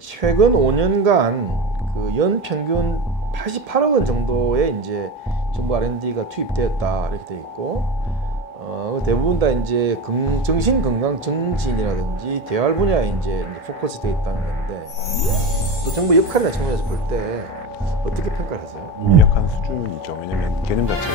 최근 5년간 그 연 평균 88억 원 정도의 이제 정부 R&D가 투입되었다 이렇게 돼 있고, 대부분 다 이제 정신 건강 정진이라든지 대활 분야에 이제 포커스 되어 있다는 건데, 또 정부 역할이나 측면에서 볼 때 어떻게 평가를 하세요? 미약한 수준이죠. 왜냐하면 개념 자체가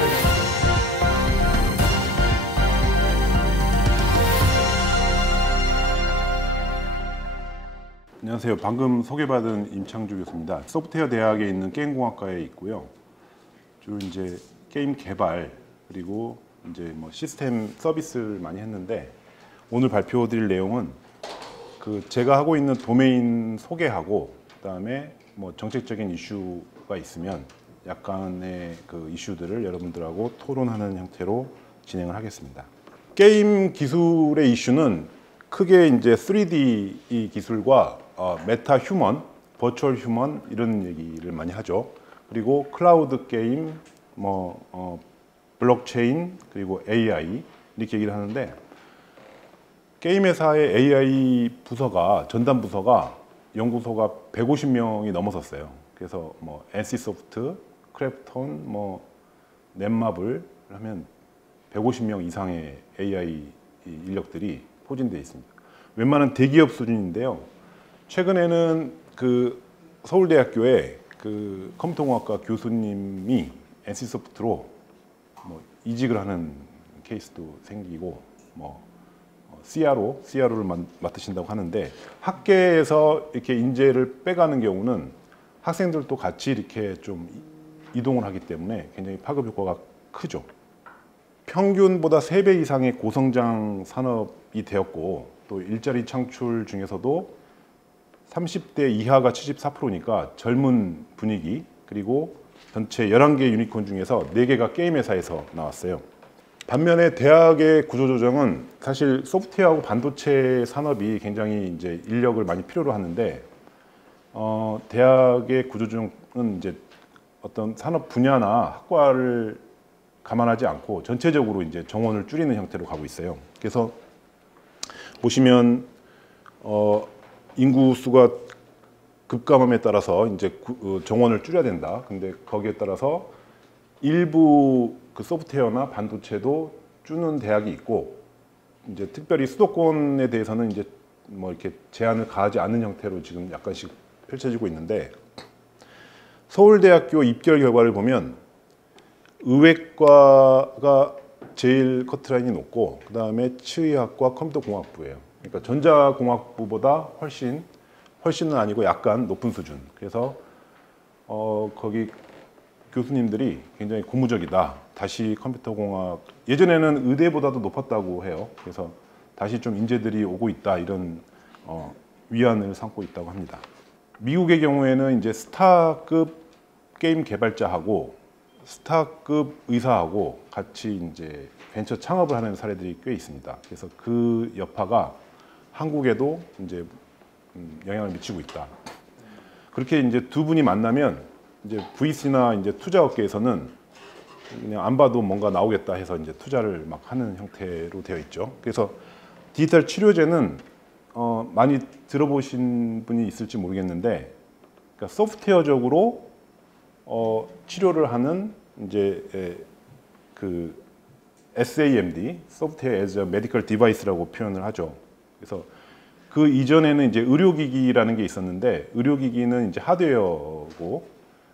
안녕하세요. 방금 소개받은 임창주 교수입니다. 소프트웨어 대학에 있는 게임공학과에 있고요. 주로 이제 게임 개발 그리고 이제 뭐 시스템 서비스를 많이 했는데, 오늘 발표드릴 내용은 그 제가 하고 있는 도메인 소개하고, 그다음에 뭐 정책적인 이슈가 있으면 약간의 그 이슈들을 여러분들하고 토론하는 형태로 진행을 하겠습니다. 게임 기술의 이슈는 크게 이제 3D 이 기술과 메타 휴먼, 버추얼 휴먼 이런 얘기를 많이 하죠. 그리고 클라우드 게임, 블록체인, 그리고 AI 이렇게 얘기를 하는데, 게임 회사의 AI 부서가, 전담 부서가, 연구소가 150명이 넘어섰어요. 그래서 뭐 NC소프트, 크래프톤, 넷마블 하면 150명 이상의 AI 인력들이 포진되어 있습니다. 웬만한 대기업 수준인데요. 최근에는 그 서울대학교에 그 컴퓨터공학과 교수님이 NC소프트로 이직을 하는 케이스도 생기고, CRO를 맡으신다고 하는데, 학계에서 이렇게 인재를 빼가는 경우는 학생들도 같이 이렇게 좀 이동을 하기 때문에 굉장히 파급 효과가 크죠. 평균보다 3배 이상의 고성장 산업이 되었고, 또 일자리 창출 중에서도 30대 이하가 74%니까 젊은 분위기, 그리고 전체 11개 유니콘 중에서 4개가 게임 회사에서 나왔어요. 반면에 대학의 구조조정은 사실 소프트웨어하고 반도체 산업이 굉장히 이제 인력을 많이 필요로 하는데, 대학의 구조조정은 이제 어떤 산업 분야나 학과를 감안하지 않고 전체적으로 이제 정원을 줄이는 형태로 가고 있어요. 그래서 보시면 인구 수가 급감함에 따라서 이제 정원을 줄여야 된다. 근데 거기에 따라서 일부 그 소프트웨어나 반도체도 주는 대학이 있고, 이제 특별히 수도권에 대해서는 이제 이렇게 제한을 가하지 않는 형태로 지금 약간씩 펼쳐지고 있는데, 서울대학교 입결 결과를 보면 의외과가 제일 커트라인이 높고, 그 다음에 치의학과 컴퓨터공학부예요. 그러니까 전자공학부보다 훨씬은 아니고 약간 높은 수준. 그래서 거기 교수님들이 굉장히 고무적이다. 다시 컴퓨터공학, 예전에는 의대보다도 높았다고 해요. 그래서 다시 좀 인재들이 오고 있다, 이런 위안을 삼고 있다고 합니다. 미국의 경우에는 이제 스타급 게임 개발자하고 스타급 의사하고 같이 이제 벤처 창업을 하는 사례들이 꽤 있습니다. 그래서 그 여파가 한국에도 이제 영향을 미치고 있다. 그렇게 이제 두 분이 만나면 이제 VC나 이제 투자 업계에서는 그냥 안 봐도 뭔가 나오겠다 해서 이제 투자를 막 하는 형태로 되어 있죠. 그래서 디지털 치료제는 많이 들어보신 분이 있을지 모르겠는데, 그러니까 소프트웨어적으로 치료를 하는 이제 그 SAMD, Software as a Medical Device라고 표현을 하죠. 그래서 그 이전에는 이제 의료기기라는 게 있었는데, 의료기기는 이제 하드웨어고,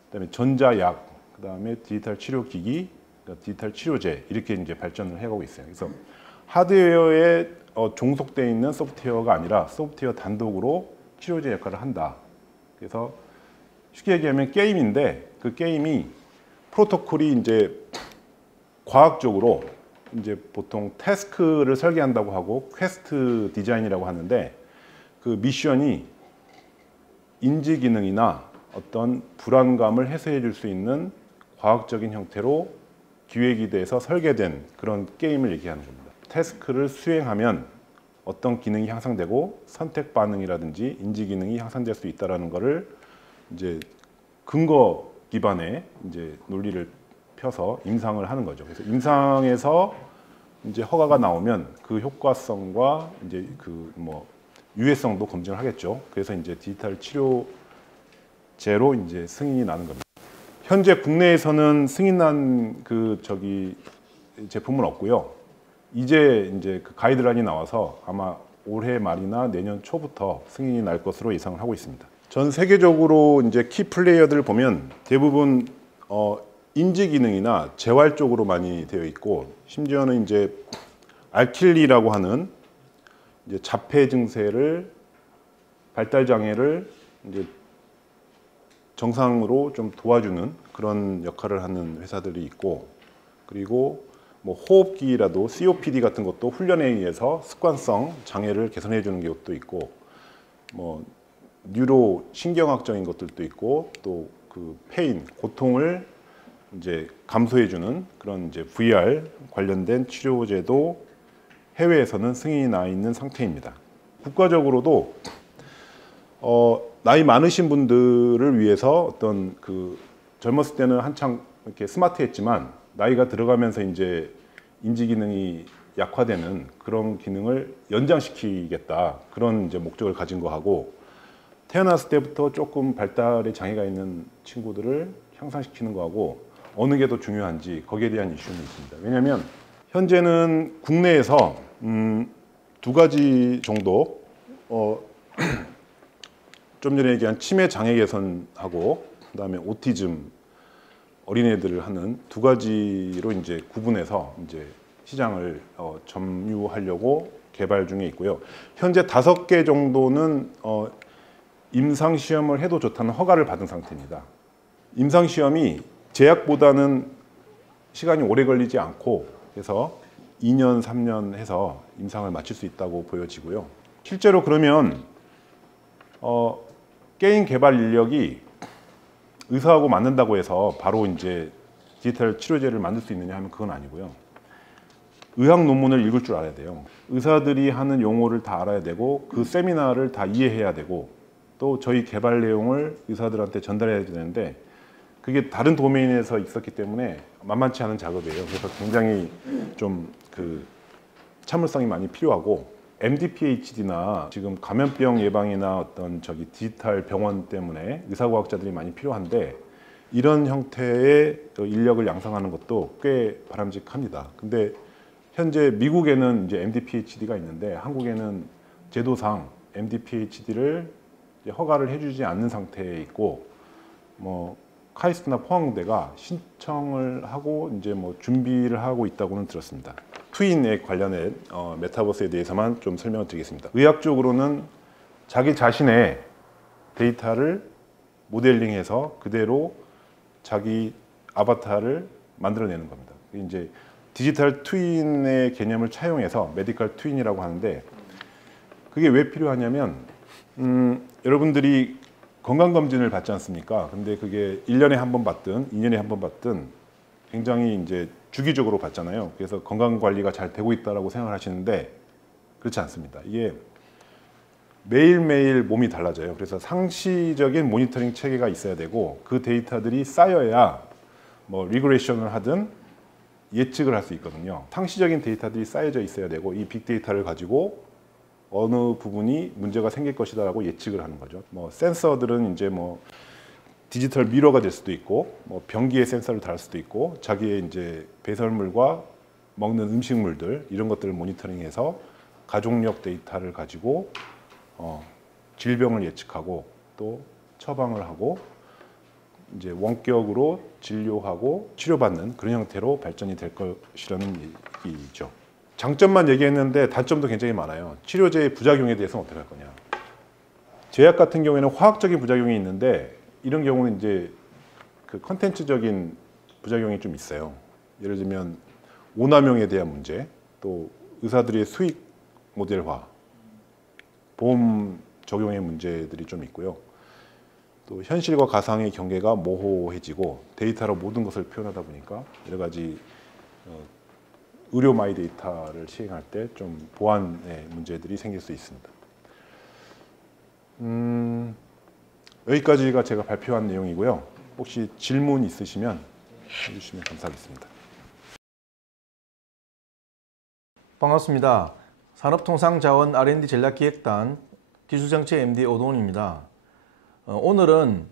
그다음에 전자약, 그다음에 디지털 치료기기, 그러니까 디지털 치료제, 이렇게 이제 발전을 해가고 있어요. 그래서 하드웨어에 종속되어 있는 소프트웨어가 아니라 소프트웨어 단독으로 치료제 역할을 한다. 그래서 쉽게 얘기하면 게임인데, 그 게임이 프로토콜이 이제 과학적으로 이제 보통 태스크를 설계한다고 하고 퀘스트 디자인이라고 하는데, 그 미션이 인지 기능이나 어떤 불안감을 해소해 줄 수 있는 과학적인 형태로 기획이 돼서 설계된 그런 게임을 얘기하는 겁니다. 태스크를 수행하면 어떤 기능이 향상되고 선택 반응이라든지 인지 기능이 향상될 수 있다라는 거를 이제 근거 기반의 이제 논리를 펴서 임상을 하는 거죠. 그래서 임상에서 이제 허가가 나오면 그 효과성과 이제 그 유해성도 검증을 하겠죠. 그래서 이제 디지털 치료제로 이제 승인이 나는 겁니다. 현재 국내에서는 승인난 제품은 없고요. 이제 그 가이드라인이 나와서 아마 올해 말이나 내년 초부터 승인이 날 것으로 예상을 하고 있습니다. 전 세계적으로 이제 키 플레이어들을 보면 대부분 인지 기능이나 재활 쪽으로 많이 되어 있고, 심지어는 이제 알킬리라고 하는 이제 자폐 증세를, 발달 장애를 이제 정상으로 좀 도와주는 그런 역할을 하는 회사들이 있고, 그리고 뭐 호흡기라도 COPD 같은 것도 훈련에 의해서 습관성 장애를 개선해 주는 것도 있고, 뭐 뉴로 신경학적인 것들도 있고, 또 그 페인 고통을 이제 감소해 주는 그런 이제 VR 관련된 치료제도 해외에서는 승인이 나 있는 상태입니다. 국가적으로도 나이 많으신 분들을 위해서 어떤 그 젊었을 때는 한창 이렇게 스마트했지만 나이가 들어가면서 이제 인지 기능이 약화되는 그런 기능을 연장시키겠다, 그런 이제 목적을 가진 거하고, 태어났을 때부터 조금 발달에 장애가 있는 친구들을 향상시키는 거하고 어느 게 더 중요한지 거기에 대한 이슈는 있습니다. 왜냐하면 현재는 국내에서 두 가지 정도 좀 전에 얘기한 치매 장애 개선하고 그다음에 오티즘 어린애들을 하는 두 가지로 이제 구분해서 이제 시장을 점유하려고 개발 중에 있고요. 현재 5개 정도는 임상 시험을 해도 좋다는 허가를 받은 상태입니다. 임상 시험이 제약보다는 시간이 오래 걸리지 않고, 그래서 2년, 3년 해서 임상을 마칠 수 있다고 보여지고요. 실제로 그러면 게임 개발 인력이 의사하고 맞는다고 해서 바로 이제 디지털 치료제를 만들 수 있느냐 하면 그건 아니고요. 의학 논문을 읽을 줄 알아야 돼요. 의사들이 하는 용어를 다 알아야 되고, 그 세미나를 다 이해해야 되고, 또 저희 개발 내용을 의사들한테 전달해야 되는데, 그게 다른 도메인에서 있었기 때문에 만만치 않은 작업이에요. 그래서 굉장히 좀 그 참을성이 많이 필요하고, MD-PHD나 지금 감염병 예방이나 어떤 디지털 병원 때문에 의사과학자들이 많이 필요한데, 이런 형태의 인력을 양성하는 것도 꽤 바람직합니다. 근데 현재 미국에는 이제 MD-PHD가 있는데 한국에는 제도상 MD-PHD를 허가를 해주지 않는 상태에 있고, 뭐 카이스트나 포항대가 신청을 하고 이제 뭐 준비를 하고 있다고는 들었습니다. 트윈에 관련된 메타버스에 대해서만 좀 설명을 드리겠습니다. 의학적으로는 자기 자신의 데이터를 모델링해서 그대로 자기 아바타를 만들어내는 겁니다. 이제 디지털 트윈의 개념을 차용해서 메디컬 트윈이라고 하는데, 그게 왜 필요하냐면 여러분들이 건강검진을 받지 않습니까? 근데 그게 1년에 한 번 받든 2년에 한 번 받든 굉장히 이제 주기적으로 받잖아요. 그래서 건강관리가 잘 되고 있다고 생각을 하시는데 그렇지 않습니다. 이게 매일매일 몸이 달라져요. 그래서 상시적인 모니터링 체계가 있어야 되고, 그 데이터들이 쌓여야 뭐 리그레이션을 하든 예측을 할 수 있거든요. 상시적인 데이터들이 쌓여져 있어야 되고, 이 빅데이터를 가지고 어느 부분이 문제가 생길 것이다라고 예측을 하는 거죠. 뭐 센서들은 이제 뭐 디지털 미러가 될 수도 있고, 뭐 변기에 센서를 달을 수도 있고, 자기의 이제 배설물과 먹는 음식물들 이런 것들을 모니터링해서 가족력 데이터를 가지고 질병을 예측하고 또 처방을 하고 이제 원격으로 진료하고 치료받는 그런 형태로 발전이 될 것이라는 얘기죠. 장점만 얘기했는데 단점도 굉장히 많아요. 치료제의 부작용에 대해서는 어떻게 할 거냐. 제약 같은 경우에는 화학적인 부작용이 있는데, 이런 경우는 이제 그 컨텐츠적인 부작용이 좀 있어요. 예를 들면 오남용에 대한 문제, 또 의사들의 수익 모델화, 보험 적용의 문제들이 좀 있고요. 또 현실과 가상의 경계가 모호해지고 데이터로 모든 것을 표현하다 보니까 여러 가지 의료 마이 데이터를 시행할 때 좀 보안의 문제들이 생길 수 있습니다. 여기까지가 제가 발표한 내용이고요. 혹시 질문 있으시면 해주시면 감사하겠습니다. 반갑습니다. 산업통상자원 R&D 전략기획단 기술정책 MD 오동훈입니다. 오늘은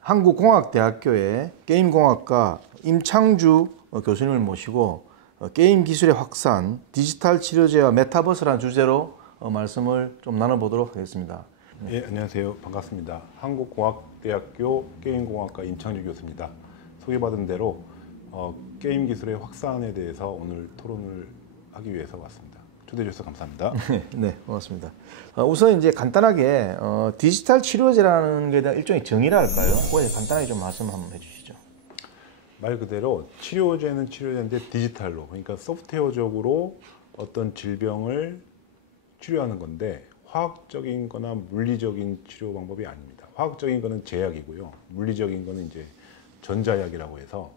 한국공학대학교의 게임공학과 임창주 교수님을 모시고 게임 기술의 확산, 디지털 치료제와 메타버스라는 주제로 말씀을 좀 나눠보도록 하겠습니다. 네, 안녕하세요. 반갑습니다. 한국공학대학교 게임공학과 임창주 교수입니다. 소개받은 대로 게임 기술의 확산에 대해서 오늘 토론을 하기 위해서 왔습니다. 초대해 주셔서 감사합니다. 네, 고맙습니다. 우선 이제 간단하게 디지털 치료제라는 게 대한 일종의 정의라 할까요? 그거에 간단하게 좀 말씀 한번 해주시죠. 말 그대로 치료제는 치료제인데 디지털로, 그러니까 소프트웨어적으로 어떤 질병을 치료하는 건데 화학적인 거나 물리적인 치료 방법이 아닙니다. 화학적인 거는 제약이고요. 물리적인 거는 이제 전자약이라고 해서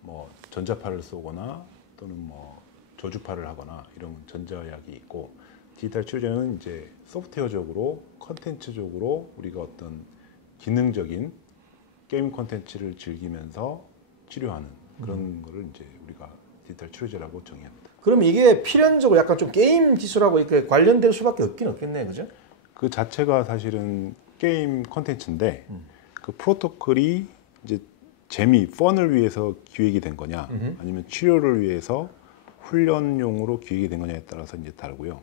뭐 전자파를 쏘거나 또는 뭐 저주파를 하거나 이런 전자약이 있고, 디지털 치료제는 이제 소프트웨어적으로 컨텐츠적으로 우리가 어떤 기능적인 게임 컨텐츠를 즐기면서 치료하는 그런 거를 이제 우리가 디지털 치료제라고 정의합니다. 그럼 이게 필연적으로 약간 좀 게임 기술하고 이렇게 관련될 수밖에 없긴 없겠네요, 그죠? 그 자체가 사실은 게임 컨텐츠인데 그 프로토콜이 이제 재미, 펀을 위해서 기획이 된 거냐, 아니면 치료를 위해서 훈련용으로 기획이 된 거냐에 따라서 이제 다르고요.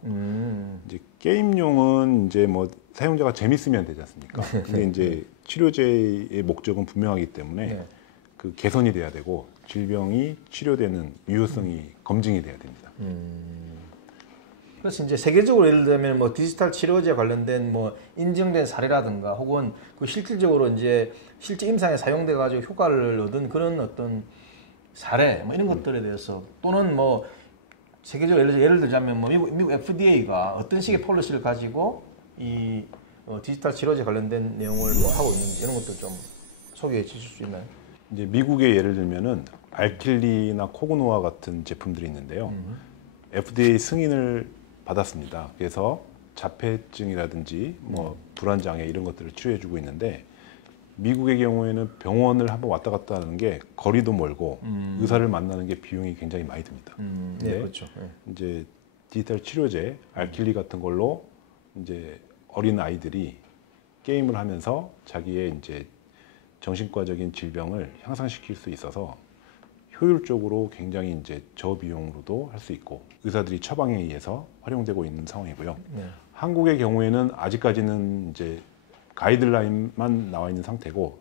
이제 게임용은 이제 뭐 사용자가 재밌으면 되지 않습니까? 근데 이제 치료제의 목적은 분명하기 때문에 네. 그 개선이 돼야 되고 질병이 치료되는 유효성이 검증이 돼야 됩니다. 그래서 이제 세계적으로 예를 들면 뭐 디지털 치료제 관련된 뭐 인증된 사례라든가 혹은 그 실질적으로 이제 실제 임상에 사용돼 가지고 효과를 얻은 그런 어떤 사례 뭐 이런 것들에 대해서, 또는 뭐 세계적으로 예를 들자면 뭐 미국 FDA가 어떤 식의 폴리시를 가지고 이 디지털 치료제 관련된 내용을 뭐 하고 있는지 이런 것도 좀 소개해 주실 수 있나요? 이제 미국의 예를 들면은 알킬리나 코그노와 같은 제품들이 있는데요. FDA 승인을 받았습니다. 그래서 자폐증이라든지 뭐 불안장애 이런 것들을 치료해주고 있는데, 미국의 경우에는 병원을 한번 왔다 갔다 하는 게 거리도 멀고 의사를 만나는 게 비용이 굉장히 많이 듭니다. 네, 그렇죠. 네. 이제 디지털 치료제 알킬리 같은 걸로 이제 어린 아이들이 게임을 하면서 자기의 이제 정신과적인 질병을 향상시킬 수 있어서 효율적으로 굉장히 이제 저비용으로도 할 수 있고 의사들이 처방에 의해서 활용되고 있는 상황이고요. 네. 한국의 경우에는 아직까지는 이제 가이드라인만 나와 있는 상태고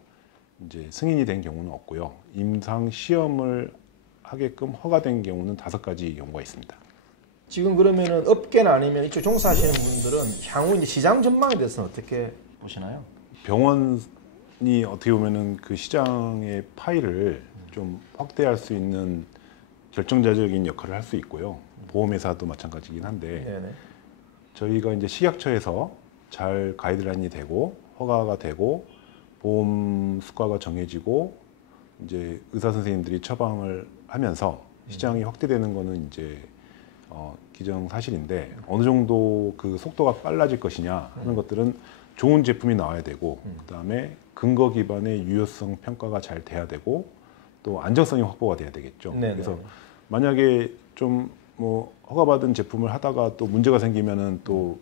이제 승인이 된 경우는 없고요. 임상 시험을 하게끔 허가된 경우는 5가지 경우가 있습니다. 지금 그러면은 업계나 아니면 이쪽 종사하시는 분들은 향후 이제 시장 전망에 대해서는 어떻게 보시나요? 병원이 어떻게 보면은 그 시장의 파일을 좀 확대할 수 있는 결정자적인 역할을 할 수 있고요. 보험회사도 마찬가지긴 한데, 네네. 저희가 이제 식약처에서 잘 가이드라인이 되고 허가가 되고 보험 수가가 정해지고 이제 의사 선생님들이 처방을 하면서 시장이 확대되는 거는 이제 기정사실인데, 어느 정도 그 속도가 빨라질 것이냐 하는 것들은 좋은 제품이 나와야 되고 그다음에 근거 기반의 유효성 평가가 잘 돼야 되고 또 안정성이 확보가 돼야 되겠죠. 네네. 그래서 만약에 좀 뭐 허가받은 제품을 하다가 또 문제가 생기면은 또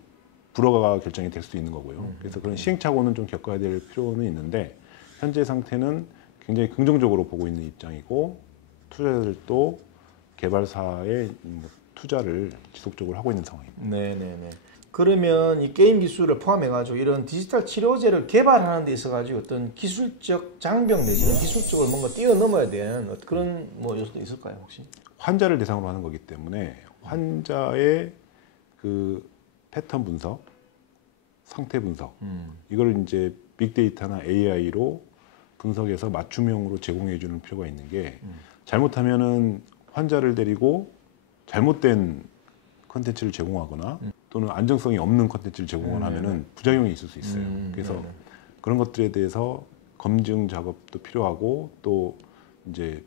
불허가 결정이 될 수 있는 거고요. 그래서 그런 시행착오는 좀 겪어야 될 필요는 있는데, 현재 상태는 굉장히 긍정적으로 보고 있는 입장이고 투자자들도 개발사에 투자를 지속적으로 하고 있는 상황입니다. 네네네. 그러면 이 게임 기술을 포함해가지고 이런 디지털 치료제를 개발하는 데 있어가지고 어떤 기술적 장벽 내지는 기술적으로 뭔가 뛰어넘어야 되는 그런 뭐 요소도 있을까요, 혹시? 환자를 대상으로 하는 거기 때문에 환자의 그 패턴 분석, 상태 분석, 이걸 이제 빅데이터나 AI로 분석해서 맞춤형으로 제공해 주는 필요가 있는 게, 잘못하면은 환자를 데리고 잘못된 컨텐츠를 제공하거나 또는 안정성이 없는 컨텐츠를 제공을 하면은 부작용이 있을 수 있어요. 그래서 네네. 그런 것들에 대해서 검증 작업도 필요하고 또 이제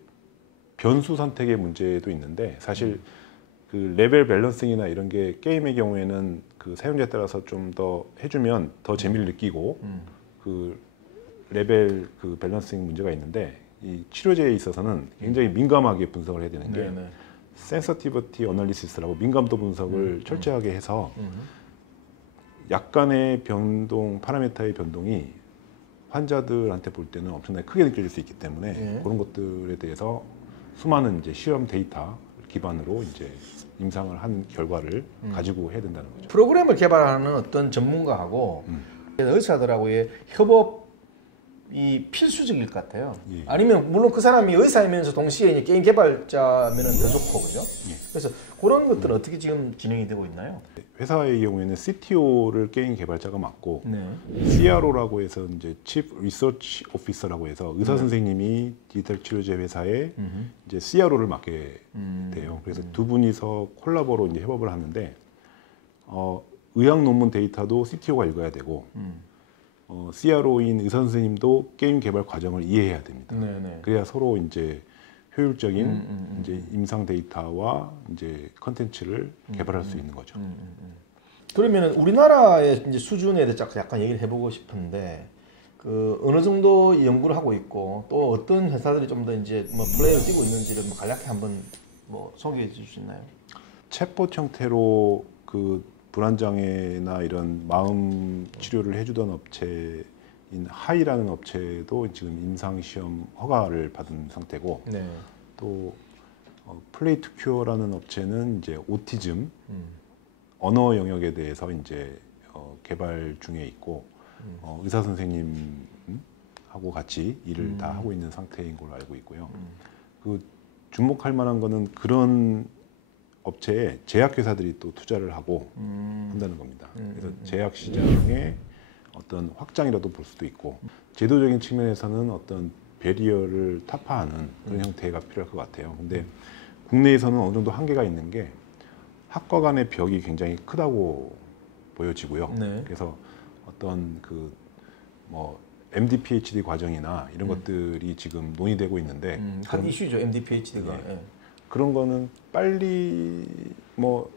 변수 선택의 문제도 있는데, 사실 그 레벨 밸런싱이나 이런 게 게임의 경우에는 그 사용자에 따라서 좀 더 해주면 더 재미를 느끼고 그 레벨 그 밸런싱 문제가 있는데, 이 치료제에 있어서는 굉장히 민감하게 분석을 해야 되는 게 네네. 센서티비티 어널리시스라고 민감도 분석을 철저하게 해서 약간의 변동, 파라미터의 변동이 환자들한테 볼 때는 엄청나게 크게 느껴질 수 있기 때문에 예. 그런 것들에 대해서 수많은 이제 실험 데이터 기반으로 이제 임상을 한 결과를 가지고 해야 된다는 거죠. 프로그램을 개발하는 어떤 전문가하고 의사들하고의 협업이 필수적일 것 같아요. 예. 아니면 물론 그 사람이 의사이면서 동시에 이제 게임 개발자면은 더 좋고 그죠? 예. 그래서 그런 것들은 어떻게 지금 진행이 되고 있나요? 회사의 경우에는 CTO를 게임 개발자가 맡고 네. CRO라고 해서 이제 Chief Research Officer라고 해서 의사 선생님이 디지털 치료제 회사에 이제 CRO를 맡게 돼요. 그래서 두 분이서 콜라보로 이제 협업을 하는데 의학 논문 데이터도 CTO가 읽어야 되고 CRO인 의사 선생님도 게임 개발 과정을 이해해야 됩니다. 네네. 그래야 서로 이제 효율적인 이제 임상 데이터와 이제 컨텐츠를 개발할 수 있는 거죠. 그러면 우리나라의 이제 수준에 대해서 약간 얘기를 해보고 싶은데 그 어느 정도 연구를 하고 있고 또 어떤 회사들이 좀 더 이제 뭐 플레이를 띄고 있는지를 뭐 간략히 한번 뭐 소개해 주실 수 있나요? 챗봇 형태로 그 불안장애나 이런 마음 치료를 해주던 업체인 하이라는 업체도 지금 임상 시험 허가를 받은 상태고 네. 또 플레이 투 큐어라는 업체는 이제 오티즘 언어 영역에 대해서 이제 개발 중에 있고 의사 선생님하고 같이 일을 다 하고 있는 상태인 걸로 알고 있고요. 그 주목할 만한 거는 그런 업체에 제약회사들이 또 투자를 하고 한다는 겁니다. 그래서 제약 시장의 어떤 확장이라도 볼 수도 있고 제도적인 측면에서는 어떤 배리어를 타파하는 그런 형태가 필요할 것 같아요. 근데 국내에서는 어느 정도 한계가 있는 게 학과 간의 벽이 굉장히 크다고 보여지고요. 네. 그래서 어떤 그 뭐 MD, PhD 과정이나 이런 것들이 지금 논의되고 있는데 한 이슈죠 MD, PhD가. 예. 그런 거는 빨리 뭐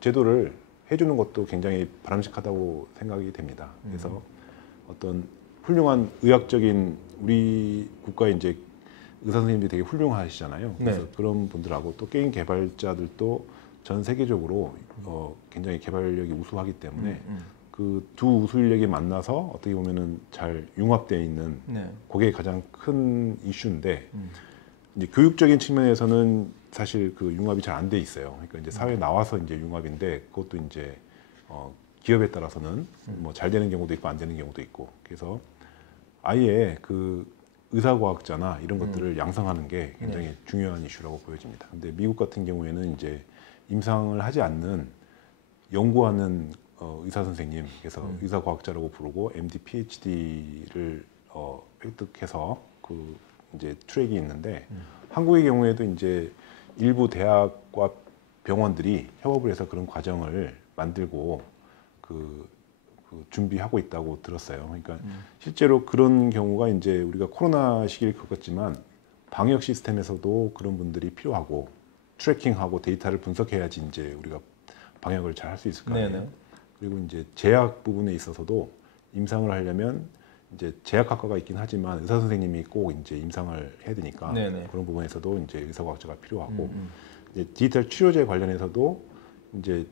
제도를 해주는 것도 굉장히 바람직하다고 생각이 됩니다. 그래서 어떤 훌륭한 의학적인 우리 국가의 이제 의사 선생님들이 되게 훌륭하시잖아요. 그래서 네. 그런 분들하고 또 게임 개발자들도 전 세계적으로 굉장히 개발력이 우수하기 때문에 그 두 우수 인력이 만나서 어떻게 보면은 잘 융합되어 있는 네. 그게 가장 큰 이슈인데 이제 교육적인 측면에서는 사실 그 융합이 잘 안 돼 있어요. 그러니까 이제 사회에 나와서 이제 융합인데 그것도 이제 기업에 따라서는 뭐 잘 되는 경우도 있고 안 되는 경우도 있고 그래서 아예 그 의사과학자나 이런 것들을 양성하는 게 굉장히 중요한 이슈라고 보여집니다. 근데 미국 같은 경우에는 이제 임상을 하지 않는 연구하는 의사 선생님, 그래서 의사과학자라고 부르고 MD, PhD를 획득해서 그 이제 트랙이 있는데 한국의 경우에도 이제 일부 대학과 병원들이 협업을 해서 그런 과정을 만들고 그 준비하고 있다고 들었어요. 그러니까 실제로 그런 경우가 이제 우리가 코로나 시기를 겪었지만 방역 시스템에서도 그런 분들이 필요하고 트래킹하고 데이터를 분석해야지 이제 우리가 방역을 잘 할 수 있을 거 아니에요. 네네. 그리고 이제 제약 부분에 있어서도 임상을 하려면 이제 제약학과가 있긴 하지만 의사 선생님이 꼭 이제 임상을 해야 되니까 네네. 그런 부분에서도 이제 의사과학자가 필요하고 이제 디지털 치료제 관련해서도 이제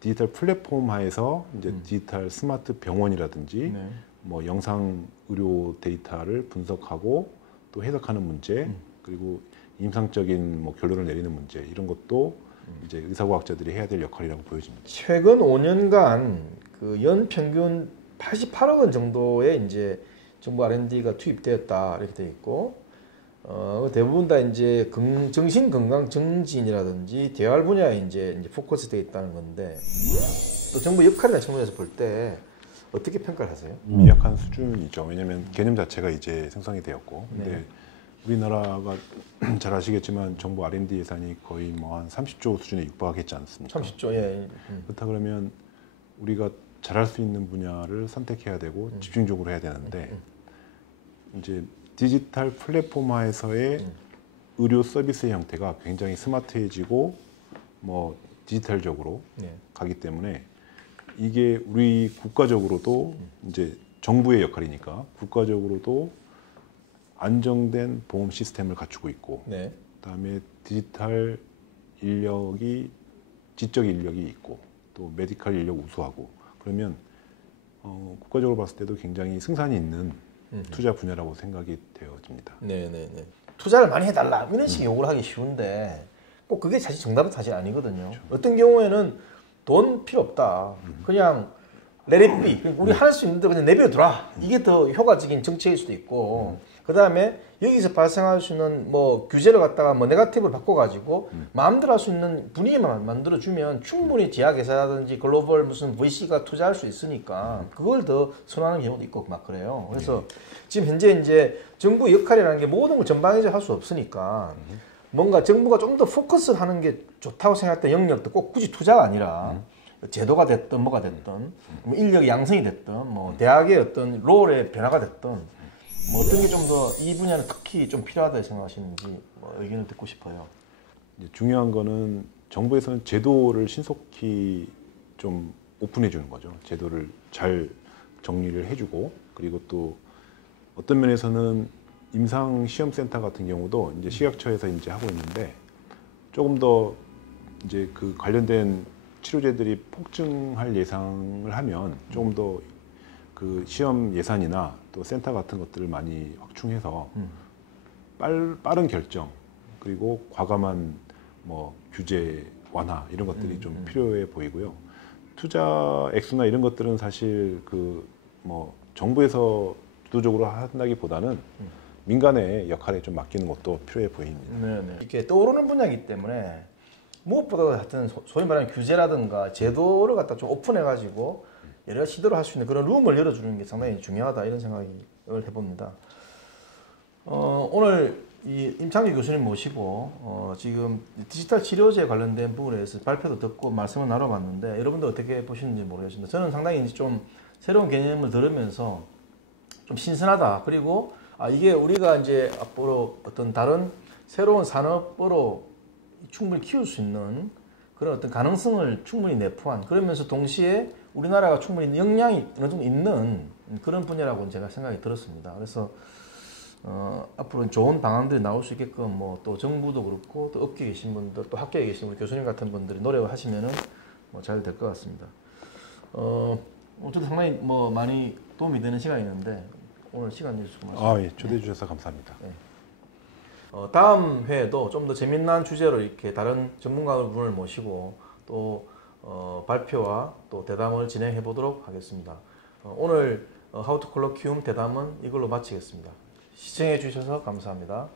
디지털 플랫폼 하에서 이제 디지털 스마트 병원이라든지 네. 뭐 영상 의료 데이터를 분석하고 또 해석하는 문제 그리고 임상적인 뭐 결론을 내리는 문제 이런 것도 이제 의사과학자들이 해야 될 역할이라고 보여집니다. 최근 5년간 그 연 평균 88억 원 정도의 이제 정부 R&D가 투입되었다 이렇게 돼 있고 대부분 다 이제 정신 건강 정진이라든지 대활 분야에 이제 포커스되어 있다는 건데 또 정부 역할이나 측면에서 볼 때 어떻게 평가를 하세요? 미약한 수준이죠. 왜냐하면 개념 자체가 이제 생성이 되었고, 근데 네. 우리나라가 잘 아시겠지만 정부 R&D 예산이 거의 뭐 한 30조 수준에 육박했지 않습니까? 30조 예. 그렇다 그러면 우리가 잘할 수 있는 분야를 선택해야 되고 집중적으로 해야 되는데 이제 디지털 플랫폼화에서의 의료 서비스의 형태가 굉장히 스마트해지고 뭐 디지털적으로 네. 가기 때문에 이게 우리 국가적으로도 이제 정부의 역할이니까 국가적으로도 안정된 보험 시스템을 갖추고 있고 네. 그다음에 디지털 인력이 지적 인력이 있고 또 메디컬 인력 우수하고 그러면 국가적으로 봤을 때도 굉장히 승산이 있는 투자 분야라고 생각이 되어집니다. 네네네. 투자를 많이 해달라 이런 식의 요구를 하기 쉬운데 꼭 그게 사실 정답은 사실 아니거든요. 그렇죠. 어떤 경우에는 돈 필요 없다. 그냥 let it be. 우리 할 수 있는데 그냥 내버려둬라. 이게 더 효과적인 정책일 수도 있고 그 다음에 여기서 발생할 수 있는 뭐 규제를 갖다가 뭐 네거티브를 바꿔가지고 마음대로 할 수 있는 분위기만 만들어주면 충분히 지하회사라든지 글로벌 무슨 VC가 투자할 수 있으니까 그걸 더 선호하는 경우도 있고 막 그래요. 그래서 지금 현재 이제 정부 역할이라는 게 모든 걸 전방위적으로 할 수 없으니까 뭔가 정부가 좀 더 포커스하는 게 좋다고 생각했던 영역도 꼭 굳이 투자가 아니라 제도가 됐든 뭐가 됐든 뭐 인력의 양성이 됐든 뭐 대학의 어떤 롤의 변화가 됐든 뭐 어떤 게 좀 더 이 분야는 특히 좀 필요하다 생각하시는지 뭐 의견을 듣고 싶어요. 이제 중요한 거는 정부에서는 제도를 신속히 좀 오픈해 주는 거죠. 제도를 잘 정리를 해주고 그리고 또 어떤 면에서는 임상시험센터 같은 경우도 이제 식약처에서 이제 하고 있는데 조금 더 이제 그 관련된 치료제들이 폭증할 예상을 하면 조금 더 그 시험 예산이나 또 센터 같은 것들을 많이 확충해서 빠른 결정 그리고 과감한 뭐 규제 완화 이런 것들이 좀 필요해 보이고요. 투자 액수나 이런 것들은 사실 그 뭐 정부에서 주도적으로 한다기보다는 민간의 역할에 좀 맡기는 것도 필요해 보입니다. 네네. 이렇게 떠오르는 분야이기 때문에 무엇보다 하여튼 소위 말하는 규제라든가 제도를 갖다 좀 오픈해가지고 여러 가지 시도를 할 수 있는 그런 룸을 열어주는 게 상당히 중요하다 이런 생각을 해봅니다. 오늘 이 임창규 교수님 모시고 지금 디지털 치료제 관련된 부분에 대해서 발표도 듣고 말씀을 나눠봤는데 여러분들 어떻게 보시는지 모르겠습니다. 저는 상당히 좀 새로운 개념을 들으면서 좀 신선하다. 그리고 이게 우리가 이제 앞으로 어떤 다른 새로운 산업으로 충분히 키울 수 있는 그런 어떤 가능성을 충분히 내포한 그러면서 동시에 우리나라가 충분히 역량이 어느 정도 있는 그런 분야라고 제가 생각이 들었습니다. 그래서 앞으로 좋은 방안들이 나올 수 있게끔 뭐 또 정부도 그렇고 또 업계에 계신 분들 또 학계에 계신 우리 교수님 같은 분들이 노력을 하시면은 뭐 잘 될 것 같습니다. 어쨌든 상당히 뭐 많이 도움이 되는 시간이었는데 오늘 시간 내주셔서 고맙습니다. 예, 초대해 주셔서 감사합니다. 네. 다음 회에도 좀 더 재미난 주제로 이렇게 다른 전문가분을 모시고 또 발표와 또 대담을 진행해 보도록 하겠습니다. 오늘 하우투 콜로키움 대담은 이걸로 마치겠습니다. 시청해 주셔서 감사합니다.